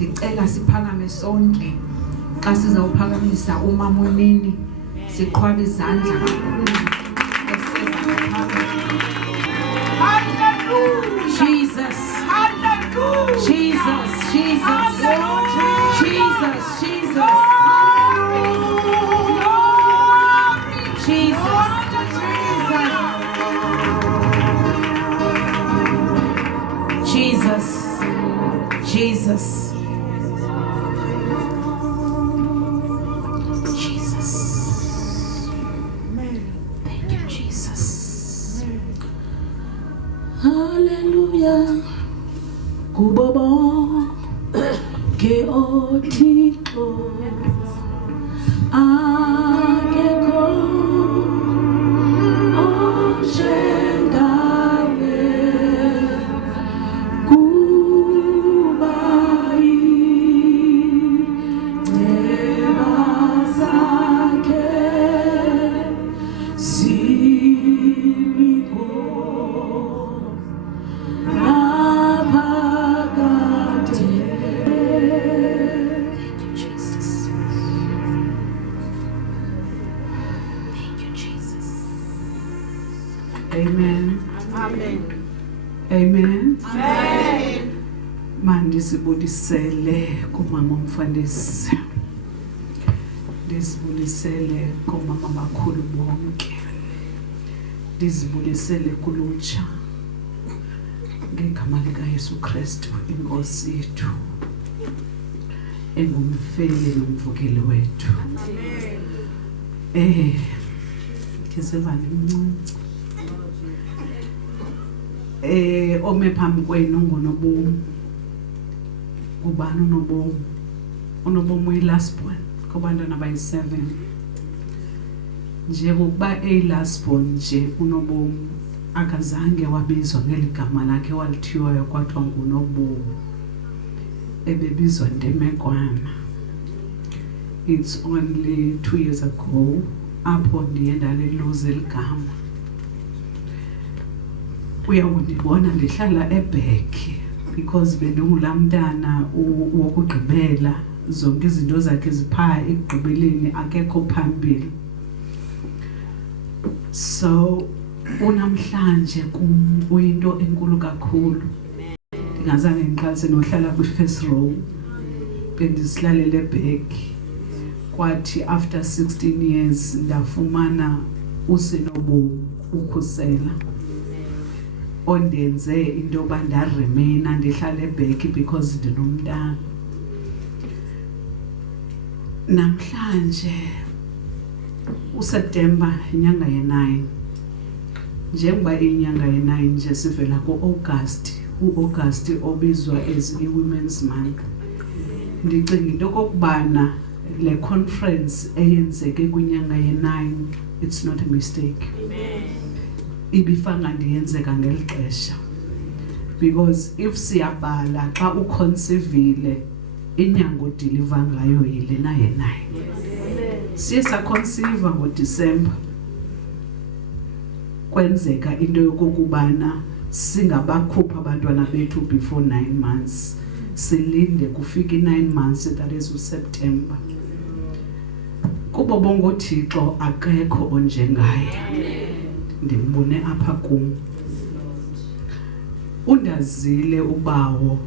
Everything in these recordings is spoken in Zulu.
Ndicela siphakame sonke xa sizawuphakamisa umama unini siqhwabe izandla kakhulu. Jesus, Jesus, Jesus, Jesus, Jesus, Jesus, Jesus, Jesus. Thank you, Jesus. Hallelujah. Kubo bonke oThixo akekho onjengawe. Kuba indeba zakhe zimiko naphakade. Amen. Amen. Amen. Amen. Mandisibulisele kumama umfundisi. Ndisibulisele kumama bakhulu bonke. Ndizibulisele kulutsha. Ngegama likaYesu Kristu inkosi yethu. Engumfeli nomvukeli wethu. Amen. Kisevani mncinci. Ome phambi kwenu ngonobomi. Ubani unobomi? Unobomi uyi-last born kubantwana abayi-7. Njengokuba eyi-last born nje unobomi akazange wabizwa ngeli gama lakhe walithiywayo kwathiwa ngunobomi. Ebebizwa Ndemekwana. It's only 2 years ago apho ndiye ndaliluza eli gama. Uyawundibona ndihlala eBheki because bendingulaa mntana wokugqibela, zonke izinto zakhe ziphaa ekugqibeleni, akekho phambili. So unamhlanje kum uyinto enkulu kakhulu. Ndingazange ndiqalise nohlala kwi-first row, bendisilalele eBheki. Kwathi after 16 years ndafumana usinobomi ukhusela ondenze into yoba ndaremaina ndihlala eBheki because ndinomntana. Namhlanje uSeptemba inyanga ye-9, njengoba inyanga ye-9 nje sivela ku-August, u-August obizwa as i-Women's Month. Ndicinga into okokubana le conference eyenzeke kwinyanga ye-9, it's not a mistake. Amen. Ibifanga ndiyenzeka ngeli xesha, because if siyabala xa uconceive inyanga odiliva ngayo yilena ye-9. Siye saconceive ngoDisemba, kwenzeka into yokokubana singabakhupha abantwana bethu before 9 months, silinde kufika i-9 months, that is uSeptemba. Kubo bonke uThixo akekho onjengaye. Ndimbone apha kum. Undazile ubawo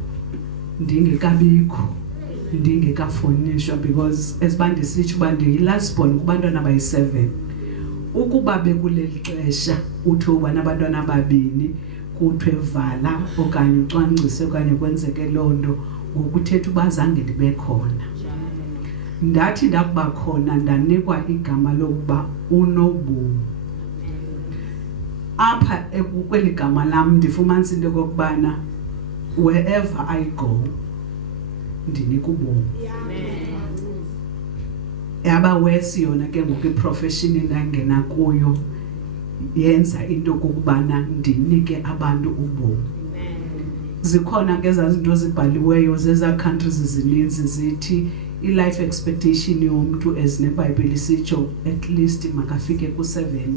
ndingekabikho, ndingekafonishwa, because esibandisitsho uba ndiyi-last born kubantwana abayi-7. Ukuba bekuleli xesha uthiwe uba nabantwana ababini kuthiwe vala okanye ucwangcise okanye kwenzeke loo nto, ngokuthetha uba zange ndibe khona. Ndathi ndakuba khona ndanikwa igama lokuba unobomi. Apha kweli gama lam ndifumanisa into yokokubana wherever I go ndinika ubomi. Yaba wesi yona ke ngoku iprofession endangena kuyo yenza into yokokubana ndinike abantu ubomi. Zikhona ke ezaa zinto zibhaliweyo zezaa countries zininzi zithi i-life expectation yomntu ezineBhayibhile isitsho at least makafike ku-70.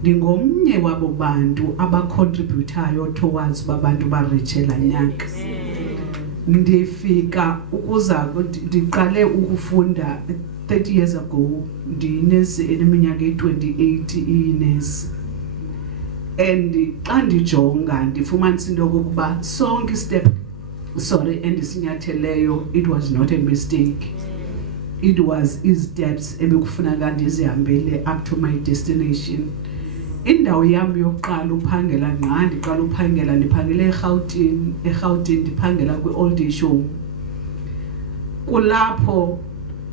Ndingomnye wabo bantu abacontributayo towards babantu barechela nyaka. ndifika ukuza ndiqale ukufunda 30 years ago ndinesi eneminyaka e28 inesi and xa ndijonga ndifumanisa into yokuba sonke endisinyatheleyo it was not a mistake, it was steps ebekufuneka ndizihambele up to my destination. Indawo yami yokuqala uphangela ndiqala uphangela ndiphangele eGauteng ndiphangela kwi-old age home. Kulapho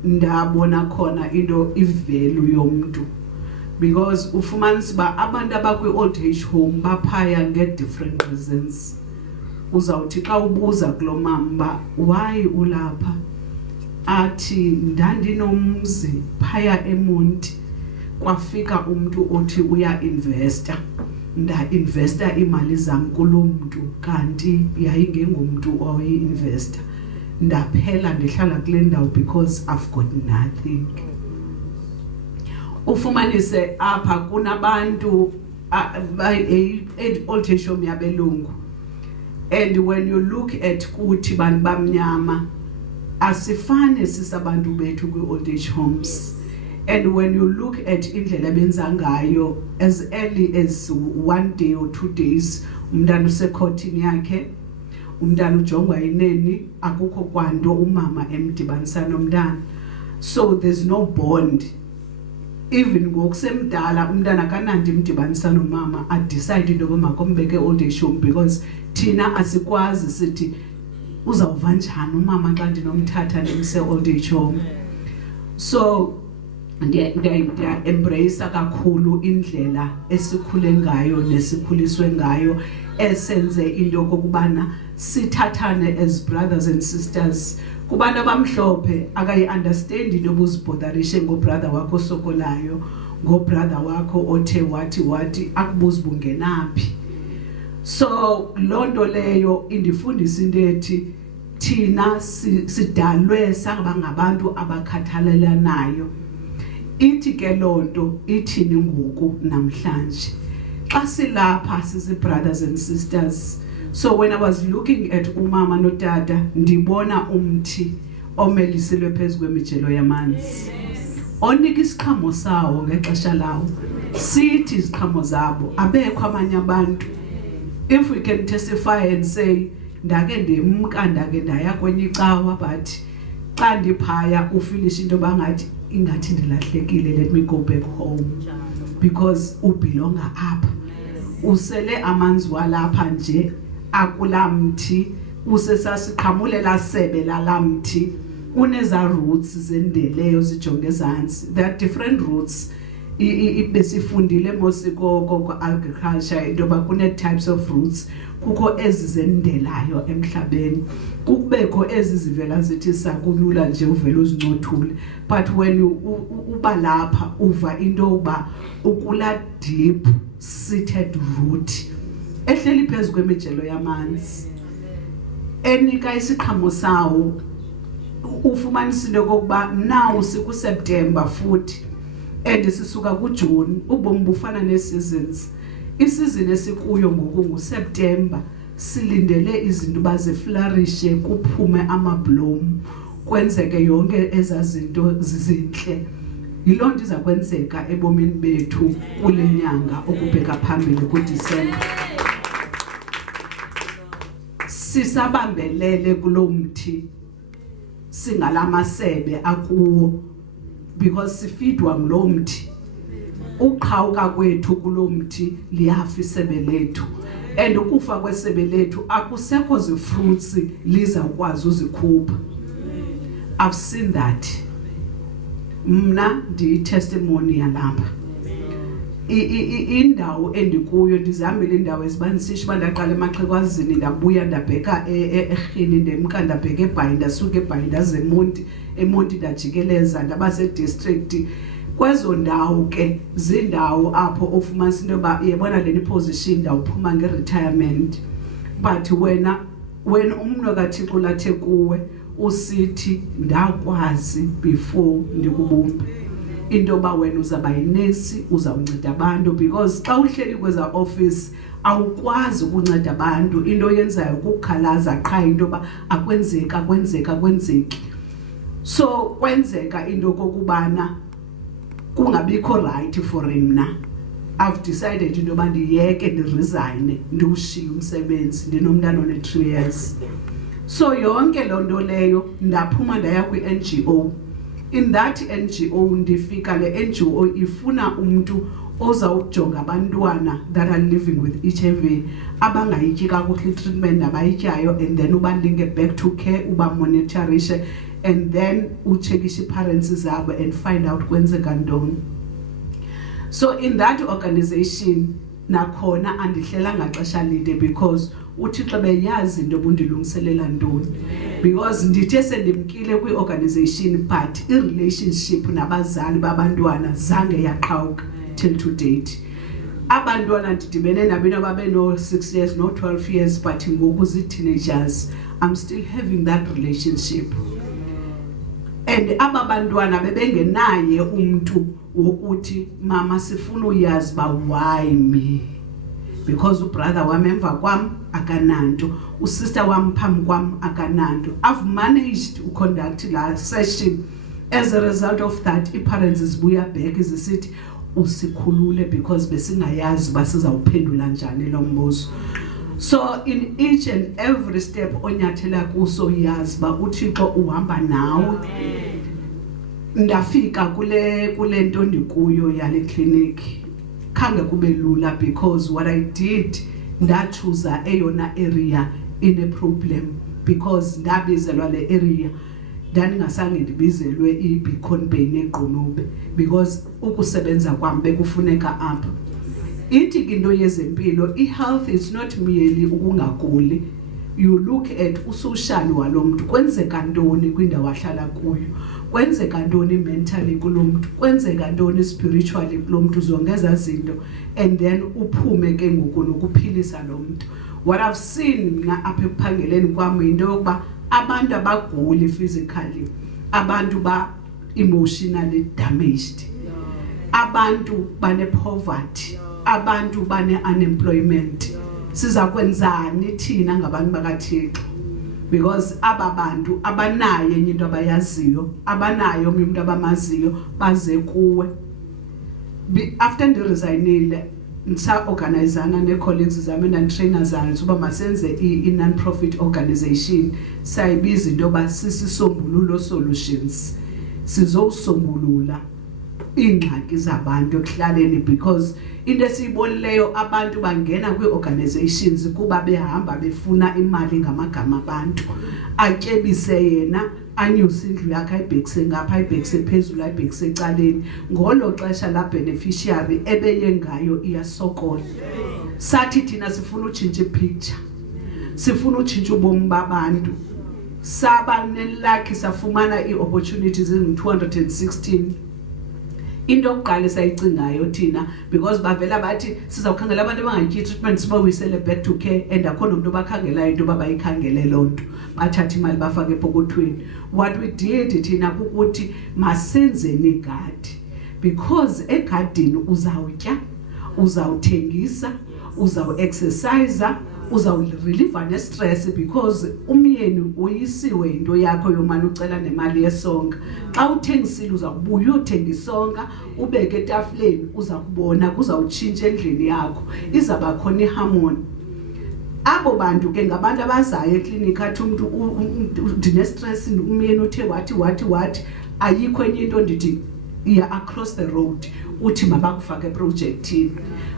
ndabona khona into ivalue yomuntu, because ufumanisa ba abantu abakwi-old age home baphaya different reasons. Uzawuthi xa ubuza kulo mama why ulapha athi ndandinomzi phaya eMonti kwafika umuntu othi uya investor imali zami kulo muntu kanti yayingengumuntu oyi-investor. Ndaphela ndihlala kule ndawo because I've got nothing. Ufumanise apha kunabantu old age home yabelungu, and when you look at kuthi bantu bamnyama asifane sisabantu bethu kwi-old age homes. And when you look at indlela benza ngayo as early as 1 day or 2 days umntana usekhotini yakhe, umntana ujongwa yineni, akukho kwanto umama emdibanisa nomntana. So there's no bond. Even ngokusemdala umntana kanandi imdibanisa nomama decide into yoba makombeke old age home, because thina asikwazi sithi uzawuva njani umama xa ndinomthatha ndimse old age home. So ndiya embrace kakhulu indlela esikhule ngayo nesikhuliswe ngayo, esenze into yokubana sithathane as brothers and sisters. Kubantu abamhlophe akayi understand into yobuzibotherishe ngobrother wakho sokolayo, ngobrother wakho othe wathi akubuza bungenaphi. So lonto leyo indifundisa into ethi thina sidalwe sangaba ngabantu abakhathalelanayo. Ithi ke lonto ithini ngoku namhlanje xa silapha sisi brothers and sisters. So when I was looking at umama notata ndibona umthi omelisilwe phezu kwemijelo yamanzi, onika isiqhamo sawo ngexesha lawo, sithi iziqhamo zabo abekho amanye abantu. If we can testify and say ndake ndimka ndake ndaya kwenye icawa but xa ndiphaya ufinish into bangathi ingathi ndilahlekile, let me go back home because ubelonga apha. Usele amanzi walapha nje akulamthi, usesasiqhamulela sebe lalamthi, uneza roots zendeleyo zijonge ezantsi. There are different roots. Besifundile mosiko agriculture into yoba kune types of roots. Kukho ezi zendelayo emhlabeni, kubekho ezi zivela zithi sakulula nje uvela uzincothule. But when uba lapha uva into yoba ukula deep seated root ehleli phezu kwemijelo yamanzi, enika isiqhamo sawo. Ufumanisa into yokuba now sikuSeptember futhi and sisuka kuJune. Ubomi bufana neseasons. Isizini esikuyo ngoku nguSeptember, silindele izinto baze flourishe, kuphume amabloom, kwenzeke yonke ezazinto zizinhle. Yilonto iza kwenzeka ebomini bethu kule nyanga okubheka phambili kuDisemba. Sisabambelele kulomthi singalamasebe akuwo because sifidwa ngilomthi. Uqhawuka kwethu kulomthi liyafa isebe lethu, and ukufa kwesebe lethu akusekho zifruits lizakwazi uzikhupha. I've seen that. Mna ndi testimony yalapha. Indawo endikuyo ndizihambele indawo ezibanisisho bandaqala emaXhekwazini ndabuya ndabheka eRhini ndemka ndabheka eBhayi ndasuka eBhayi ndaze eMonti ndajikeleza ndaba se-district. Kwezo ndawo ke zindawo apho ofumanisa into yoba yebona leni position ndawuphuma nge-retirement, but when umntu kaThixo lathe kuwe usithi ndakwazi before ndikubumbe. into yoba wena uzaba yinesi uzawunceda abantu, because xa uhleli kweza office awukwazi ukunceda abantu. Into oyenzayo kukukhalaza qha into yoba akwenzeki. So kwenzeka into kokubana kungabikho right for mna. I've decided into yoba ndiyeke ndiresign ndiwushiye umsebenzi, ndinomntana one-3 years. So yonke loo nto leyo ndaphuma ndaya kwi-NGO. In that NGO ndifika le NGO ifuna umuntu ozawujonga abantwana that are living with HIV abangayityi kakuhle treatment nabayityayo, and then ubalinke back to care, ubamonitorishe, and then uchekishe parents zabo and find out kwenzeka ntoni. So in that organization nakhona andihlelanga xesha lide because uThixo beyazi into obundilungiselela ntoni, because ndithe sendimkile kwi-organization but i-relationship nabazali babantwana zange yaqhawuka till to date. Abantwana ndidibene nabo babe no 6 years no 12 years but ngoku zi-teenagers. I'm still having that relationship. And aba bantwana bebengenaye umuntu wokuthi mama sifuna uyazi ba why me, because ubrother wami emva kwam akananto, usister wami phambi kwam akananto. I've managed to conduct la session. As a result of that, i-parents zibuya back zisithi usikhulule because besingayazi basizawuphendula njani lo mbuzo. So in each and every step onyathela kuso yazi ba uThixo uhamba nawe. Ndafika kule nto ndikuyo yale clinic khange kube lula, because what I did ndachuza eyona area in a problem, because ndabizelwa le area ndandingasange ndibizelwe iBeacon Bay neGqunube, because ukusebenza kwami bekufuneka apha. Ithi into yezempilo, i-health is not merely ukungaguli. You look at usocial walomuntu, kwenzeka ntoni kwindawo ahlala kuyo, kwenzeka ntoni mentally kulomuntu, kwenzeka ntoni spiritually kulomuntu, zongeza zinto, and then uphume ke ngoku nokuphilisa lo muntu. What I've seen na apha ekuphangeleni kwami into yokuba abantu abaguli physically, abantu ba emotionally damaged, abantu bane poverty, abantu bane unemployment. Siza kwenzani thina ngabantu bakaThixo? Because aba bantu abanaye enye into abayaziyo, abanayo umuntu abamaziyo, baze kuwe. After ndiresignile nsa-organizana ne-colleagues zami and-trainers zami uba masenze i-non-profit organization, sayibiza into yoba sisisombululo solutions, sizosombulula iingxaki zabantu ekuhlaleni, because into esiyibonileyo abantu bangena kwi-organizations kuba behamba befuna imali ngamagama abantu, atyebise yena, anyuse indlu yakhe ayibhekise ngapha ayibhekise phezulu ayibhekise ecaleni, ngolo xesha la beneficiary ebeye ngayo iyasokola. Sathi thina sifuna utshintsha ipicture, sifuna utshintsha ubomi babantu, saba nelakhi safumana i-opportunities in-216. Into yokuqala sayicingayo thina, because bavela bathi sizawukhangela abantu abangayityi treatment sibabuyisele back to care, and akho nomuntu bakhangelayo into babayikhangele loo nto, bathatha imali bafake epokothweni. What we did thina kukuthi masenzeni igadi, because egadini uzawutya, uzawuthengisa, uzawu-exercise, uzawurelieve ne-stress, because umyeni uyisiwe into yakho yomane ucela nemali yesonka. Xa uthengisile uzakubuya uyothenga isonka ubeke etafuleni, uzakubona kuzawutshintsha endlini yakho, izaba khona iharmony. Abo bantu ke ngabantu abazayo eklinikhi athi umuntu ndine-stress, umyeni uthe wathi ayikho enye into ndithi iya across the road uthi mabakufake eprojectini.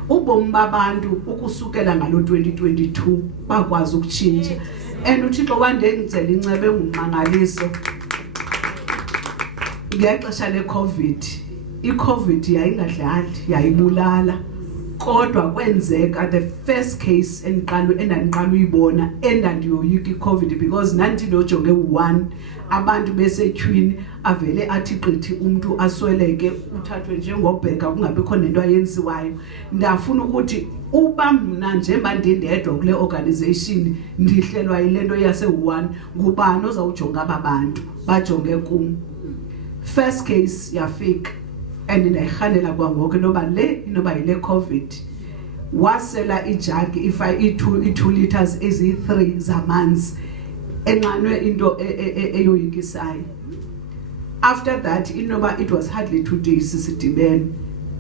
Ubomi babantu ukusukela ngalo 2022 bakwazi ukutshintsha, and uThixo wandenzela incebe engumangaliso. Ngexesha le-COVID, i-COVID yayingadlali, yayibulala, kodwa kwenzeka the first case endandiqala uyibona endandiyoyika i-COVID, because nandinojonge 1 abantu besetyhwini avele athi qithi umuntu asweleke uthathwe njengobheka kungabikho nento ayenziwayo. Ndafuna ukuthi uba mna njengoba ndindedwa kule organization ndihlelwa yile nto yase-1, ngubani ozawujonga aba bantu bajonge kum. First case yafika, and ndayirhanela kwangoko noba le inoba yile COVID. Wasela ijagi ifa i2 liters ezi3 zamanzi enqanwe into eyoyikisayo. After that it was hardly 2 days sisidibene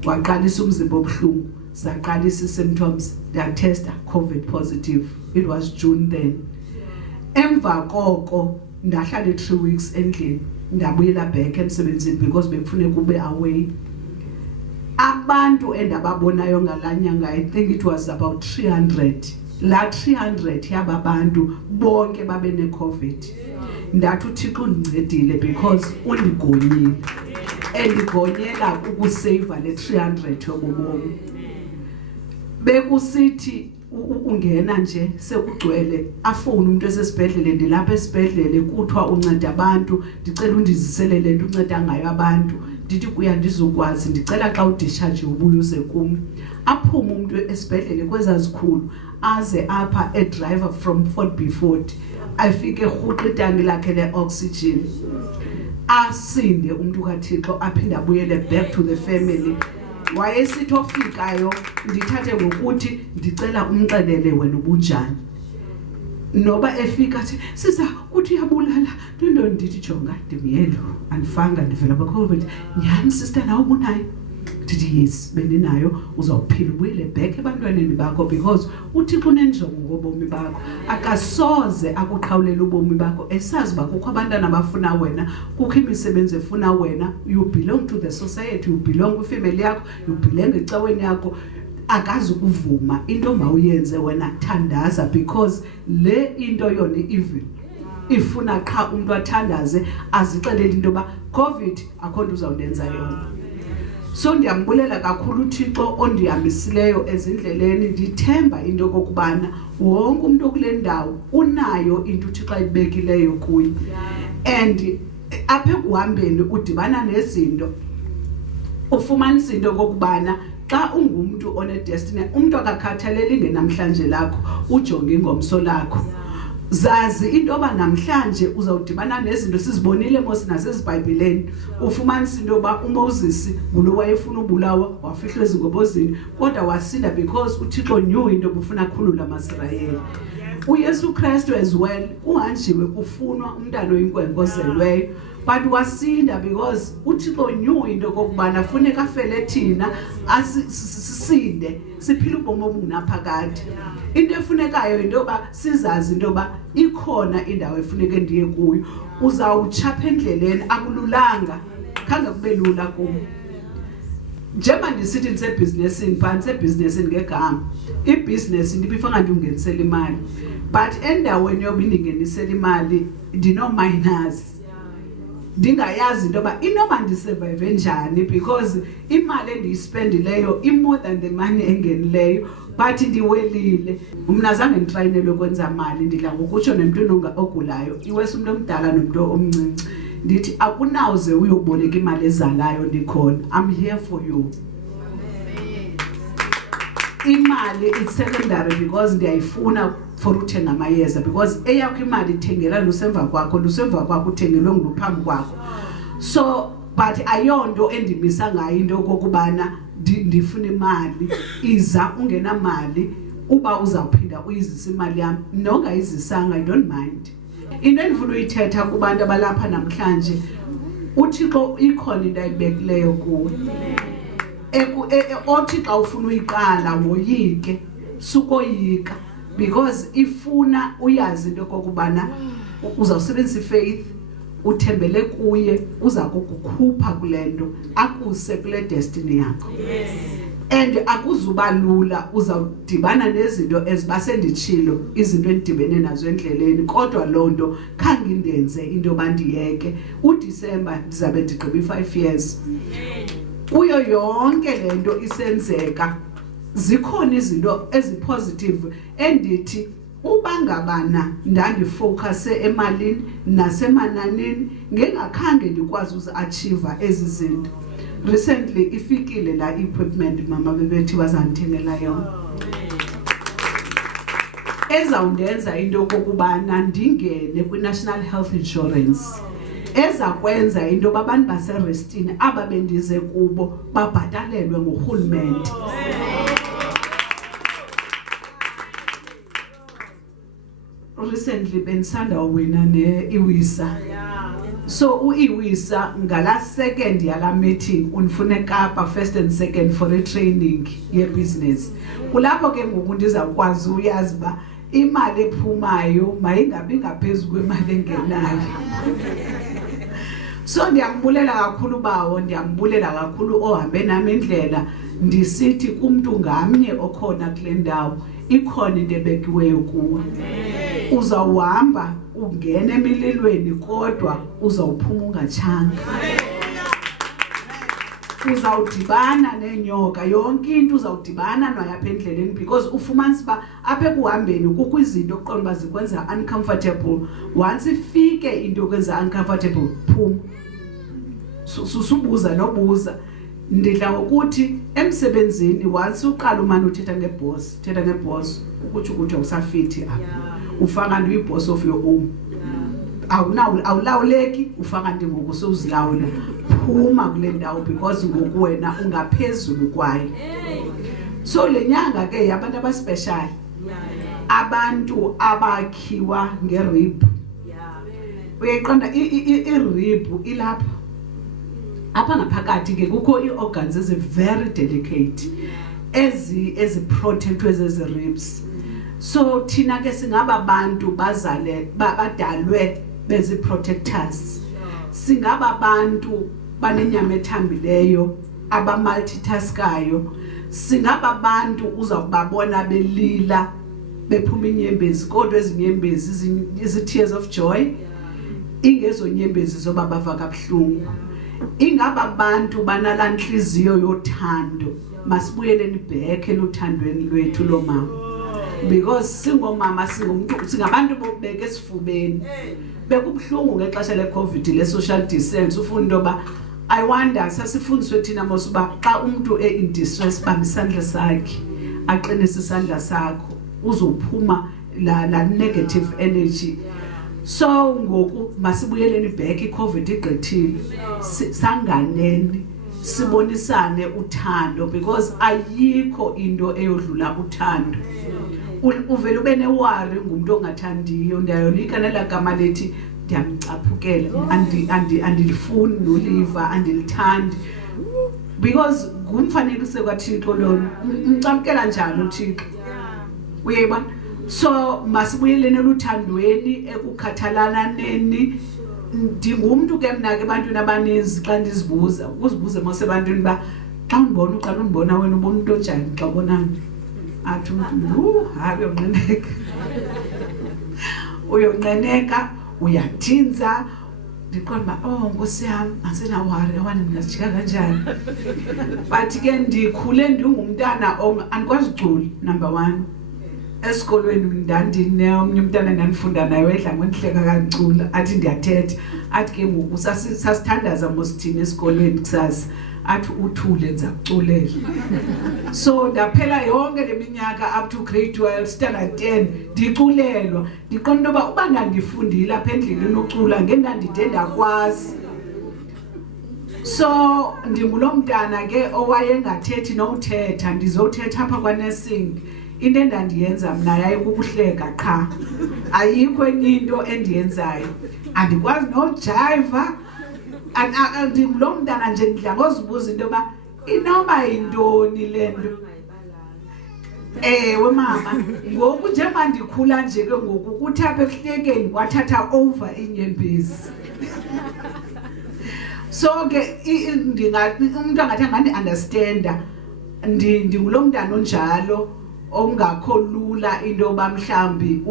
waqalisa umzimba obuhlungu saqalisa symptoms ndatesta COVID positive. It was June then. Emva koko ndahlala 3 weeks endlini ndabuyela back emsebenzini because bekufuneka ube away. Abantu endababonayo ngalanyanga, I think it was about 300. La 300 yaba bantu bonke babe ne COVID. Ndathi uThixo undincedile because undigonyile. Endigonyela ukusave le 300 yobobomi. Bekusithi ungena nje sekugcwele afone umuntu esesibhedlele ndilapha esibhedlele kuthiwa unceda abantu ndicela undiziselele into unceda ngayo abantu. Ndithi kuya ndizokwazi ndicela xa udischarge ubuyuse kum. Aphuma umuntu esibhedlele kwezazikhulu aze apha driver from Fort Beaufort afike rhuqa itangi lakhe le-oxygen asinde umuntu kaThixo aphinde abuyele back to the family. Wayesithi ofikayo ndithathe ngokuthi ndicela umxelele wena ubunjani. Noba efika athi sisa uthi uyabulala nto ndithi jonga ndimyelo andifanga ndivela kwa-COVID. Nyhani sister nawe ubunayo? Ndithi yes bendinayo. Uzawuphila ubuyele back ebantwaneni bakho because uThixo unenjongo ngobomi bakho. Akasoze akuqhawulela ubomi bakho esazi uba kukho abantwana abafuna wena, kukho imisebenzi efuna wena. You belong to the society, you belong kwifamily yakho, you belong ecaweni yakho. Akazi ukuvuma into mawuyenze wena, thandaza because le into yona evil ifuna qha umuntu athandaze azixelele into ba COVID akho nto uzawundenza yona. So ndiyambulela kakhulu uThixo ondihambisileyo ezindleleni. Ndithemba into kokubana wonke umuntu okule ndawo unayo into uThixo ayibekileyo kuye. And apha ekuhambeni udibana nezinto ufumanisa into kokubana xa ungumuntu one-destiny, umuntu akakhathaleli ngenamhlanje lakho ujonge ingomso lakho. Zazi into yoba namhlanje uzawudibana nezinto sizibonile mos nasezibhayibhileni. Ufumanisa into yoba uMoses ngulo wayefuna ubulawa wafihlwa ezingobozini kodwa wasinda because uThixo knew into obufuna khulula amaSirayeli. uYesu Kristu as well uhanjiwe kufunwa umntana oyinkwenkwe ozelweyo, but wasinda because uThixo knew into kokubana funeka afele thina asisinde siphile ubomi obunaphakade. Into efunekayo into yoba sizazi into yoba ikhona indawo efuneke ndiye kuyo. Uzawutshapha endleleni akululanga, khange kube lula kum. Njengoba ndisithi ndisebhizinesini phantsi ebhizinesini ngegama, ibhizinesi ndibifanga ndingenisela imali, but endaweni yoba indingenisela imali ndino-minus. Ndingayazi into yoba inoba ndisurvive njani because imali endiyispendileyo i-more than the money engenileyo, but ndiwelile. Mna zange nditrayinelwe ukwenza mali, ndidla ngokutsho nemntwini ogulayo iwesi umuntu omdala nomntu omncinci. Ndithi akunawuze uyoboleka imali ezalayo ndikhona. I'm here for you. Imali it's secondary because ndiyayifuna for uthenga amayeza because eyakho imali ithengela lusemva kwakho uthengelwe nguluphambi kwakho. So but ayonto endimisa ngayo into kokubana ndifuna imali. Iza ungenamali uba uzawuphinda uyizisa imali yami nongayizisanga, I don't mind. Into endifuna uyithetha kubantu abalapha namhlanje, uThixo ikhona into ayibekileyo kuwe. Othi xa ufuna uyiqala woyike, sukoyika because ifuna uyazi into kokubana uzawusebenzisa ifaith, uthembele kuye, uza kukukhupha kule nto akuse kule destiny yakho. And akuzuba lula, uzawudibana nezinto ezibasenditshilo, izinto endidibene nazo endleleni, kodwa loo nto khange indenze into yoba ndiyeke. uDisemba ndizabe ndigqiba i-5 years. Kuyo yonke le nto isenzeka zikhona izinto ezipositive endithi uba ngabana ndandifocuse emalini nasemananini ngengakhange ndikwazi uzi-achieve ezi zinto. Recently ifikile la equipment mama bebethi bazandithengela yona ezawundenza into kokubana ndingene kwi-National Health Insurance. ezakwenza into babantu baserestini ababendize kubo babhatalelwe ngurhulumente. Recently bensanda wina iwisa. So uiwisa ngala second yala meeting unifune Kapa first and second for a training ye business. Kulapho ke ngoku ndizawukwazi uyazi ba imali ephumayo mayingabi ngaphezulu kwemali engenayo. So ndiyambulela kakhulu bawo, ndiyambulela kakhulu ohambe nami indlela ndisithi kumuntu ngamnye okhona kule ndawo ikhona into ebekiweyo kuwe. Uzawuhamba ungene emililweni kodwa uzawuphuma ungatshanga. Uzawudibana nenyoka yonke into uzawudibana nayo apha endleleni because ufumanisa ba apha ekuhambeni kukho izinto oqonda bazikwenza uncomfortable. Once ifike into okwenza uncomfortable phuma. Susubuza nobuza ndidla ngokuthi emsebenzini once uqala umane uthetha ngeboss ukuthi awusafithi apha. Ufaka nje uyiboss of your own. Awulawuleki ufaka nje ngoku sowuzilawula. Phuma kule ndawo because ngoku wena ungaphezulu kwayo. So lenyanga ke yabantu abaspecial. Abantu abakhiwa ngerib. Uyayiqonda irib ilapha. Apha ngaphakathi ke kukho iorgans ezi very delicate ezi protectwe zezi ribs. So thina ke singaba abantu badalwe bezi protectors. Singaba abantu banenyama ethambileyo aba multitaskayo. Singaba abantu uzakubabona belila bephuma inyembezi kodwa ezinyembezi izi tears of joy ingezo nyembezi zoba bava kabuhlungu. Ingaba abantu banala nhliziyo yothando masibuyeleni back eluthandweni lwethu lo mama because singomama singabantu bobeka esifubeni bekubhlungu ngexesha leCovid le social distance ufuna into ba I wonder sasifundiswe thina mosuba xa umuntu in distress bamisandla sakhe aqinisa isandla sakho uzophuma la negative energy. So ngoku masibuyeleni back iCovid igqithile sanganeni sibonisane uthando because ayikho into eyodlula uthando. Uvele ube newari ngumuntu ongathandiyo ndiyayolika nelagama lethi ndiyamcaphukela andilifuni noliva andilithandi because ngumfanekiso kaThixo lo umcaphukela njalo uThixo uyayibona. So masibuyeleni eluthandweni ekukhathalaneni. Ndingumuntu ke mina ke abantu nabaninzi xa ndizibuza uzibuze mose ebantwini ba xa undibona uqala undibona wena ubomuntu onjani xa ubonami athi umuntu hayi uyonqeneka uyathinza ndiqonda nkosi yami ansenawari awani ngazijika kanjani but ke ndikhule ndingumntana andikwazi ucula number 1 esikolweni ndandine omnye umntana ndandifunda naye wedla ngwenhleka kancula athi ndiyathetha athi ke ngoku sasithandaza mosithini esikolweni kusasa athi uthule ngizakuculela. So ndaphela yonke leminyaka up to grade 12 standard 10 ndiculelwa ndiqonda uba uba ndandifundile apha endleleni ucula ngendandide ndakwazi. So ndingulo mntana ke owayengathethi nowuthetha ndizothetha apha kwanursing. Into endandiyenza mina yayikukuhleka qha ayikho enye into endiyenzayo andikwazi nojiva andimlo mntana nje ndidla ngozibuza into yoba inoba yintoni le nto. Ewe mama ngoku njengoba ndikhula nje ke ngoku kuthi apha ekuhlekeni kwathatha over inyembezi. So ke umuntu angathi angandi-understanda ndingulo mntana onjalo ongakho lula into yoba mhlambi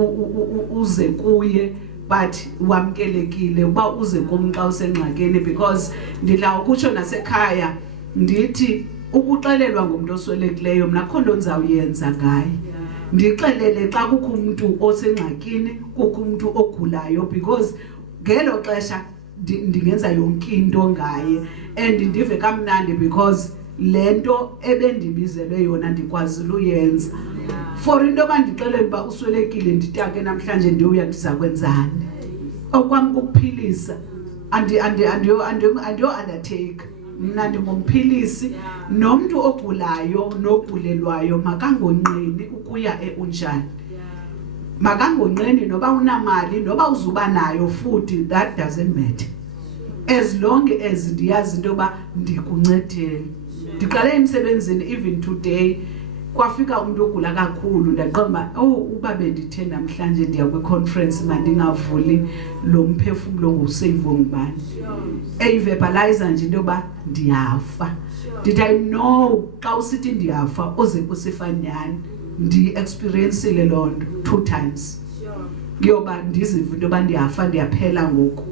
uze kuye but wamkelekile uba uze kum xa usengxakini because ndidla ukutsho nasekhaya ndithi ukuxelelwa ngumuntu oswelekileyo mna akho nto ndizawuyenza ngaye. Ndixelele xa kukho umuntu osengxakini kukho umuntu ogulayo because ngelo xesha ndingenza yonke into ngaye and ndive kamnandi because lento ebendibizelwe yona ndikwazile uyenza. For into bandixelele uba uswelekile nditake namhlanje ndiyoya ndiza kwenzani okwami ukuphilisa andiyo undertake. Mna ndingumphilisi, nomuntu ogulayo nogulelwayo makangonqeni ukuya eunjani. Makangonqeni noba unamali noba uzuba nayo futhi, that doesn't matter. As long as ndiyazi into yoba ndikuncedile. Ndiqale emsebenzini even today kwafika umuntu ogula kakhulu ndaqomba uba bendithe namhlanje ndiya kwi-conference mandingavuli lo mphefumulo ngusave ngubani. Eyiverbalize nje into yoba ndiyafa. Did I know xa usithi ndiyafa uze kusifanyani ndi-experiencile loo nto 2 times. Kuyoba ndiziva into yoba ndiyafa ndiyaphela ngoku.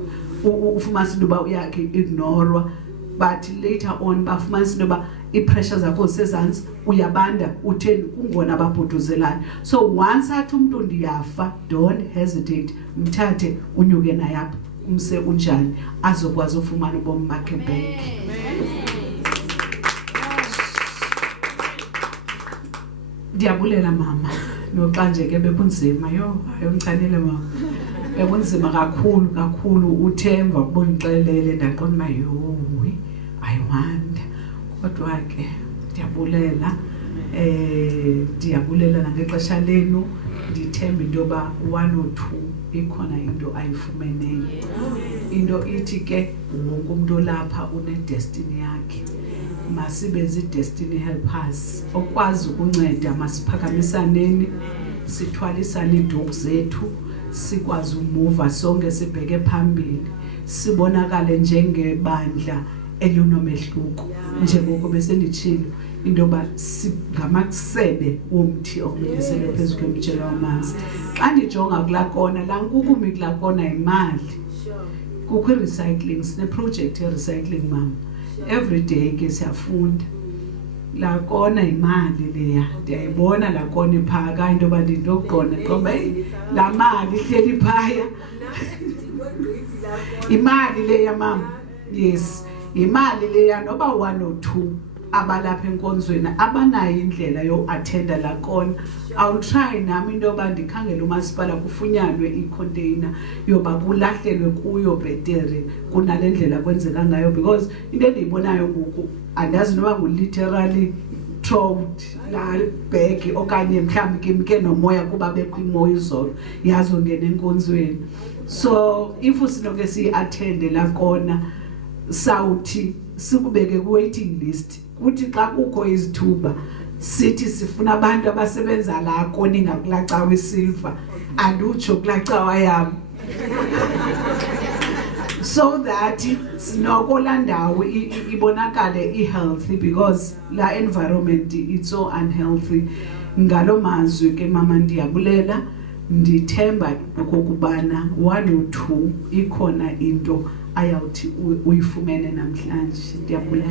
Ufumanisa into yoba uyakhe ignorwa, but later on bafumanisa into yoba i-pressure zakho sezantsi uyabanda utheni kungona ababhuduzelayo. So once athi umuntu ndiyafa, don't hesitate, mthathe unyuke naye apha umse unjani azokwazi ufumana ubomi bakhe back. Ndiyabulela mama, noxa nje ke bekunzima ayongichanile mama. Bekunzima kakhulu uThemba ukubonixelele ndaqonda I wonder. Kodwa ke ndiyabulela nangexesha lenu, ndithemba into yoba 1 or 2 ikhona into ayifumeneyo. Into ithi ke wonke umuntu lapha une-destiny yakhe. Masibe zi-destiny helpers okwazi ukunceda, masiphakamisaneni, sithwalisane iiduku zethu, sikwazi umuva sonke sibheke phambili, sibonakale njengebandla elinomehluko. Njengoko besenditshilo into yoba ngamakusebe womthi omilisele phezu kwemijelo wamanzi. Xa ndijonga kulaa kona, laa nkukumi kulaa kona yimali. Kukho i-recycling, sine-project ye-recycling mama. Every day ke siyafunda. Laa kona yimali leya, ndiyayibona laa kona iphaka into yoba ndintokuqonda qoba laa mali ihleli phaya. Imali leya mama, yes, imali leya noba 1 or 2 abalapha enkonzweni abanayo indlela yo-attenda laa kona. I'll try nami into yoba ndikhangele umasipala kufunyanwe i-container yoba kulahlelwe kuyo bhetere kunale ndlela kwenzeka ngayo, because into endiyibonayo ngoku andazi noba ngu-literally throat laa bhegi okanye mhlawumbi kimke nomoya kuba bekwimoya izolo yazongena enkonzweni. So if sinoke siyi-attende laa kona sawuthi sikubeke ku-waiting list, kuthi xa kukho izithuba sithi sifuna abantu abasebenza laa kona ingakulaa cawa isilver, andutsho kulaa cawa yam. So that sinoko laa ndawo ibonakale i-healthy, because la environment it's so unhealthy. Ngalo mazwi ke mama ndiyabulela, ndithemba okokubana 1 or 2 ikhona into ayawuthi uyifumene namhlanje. Ndiyabulela.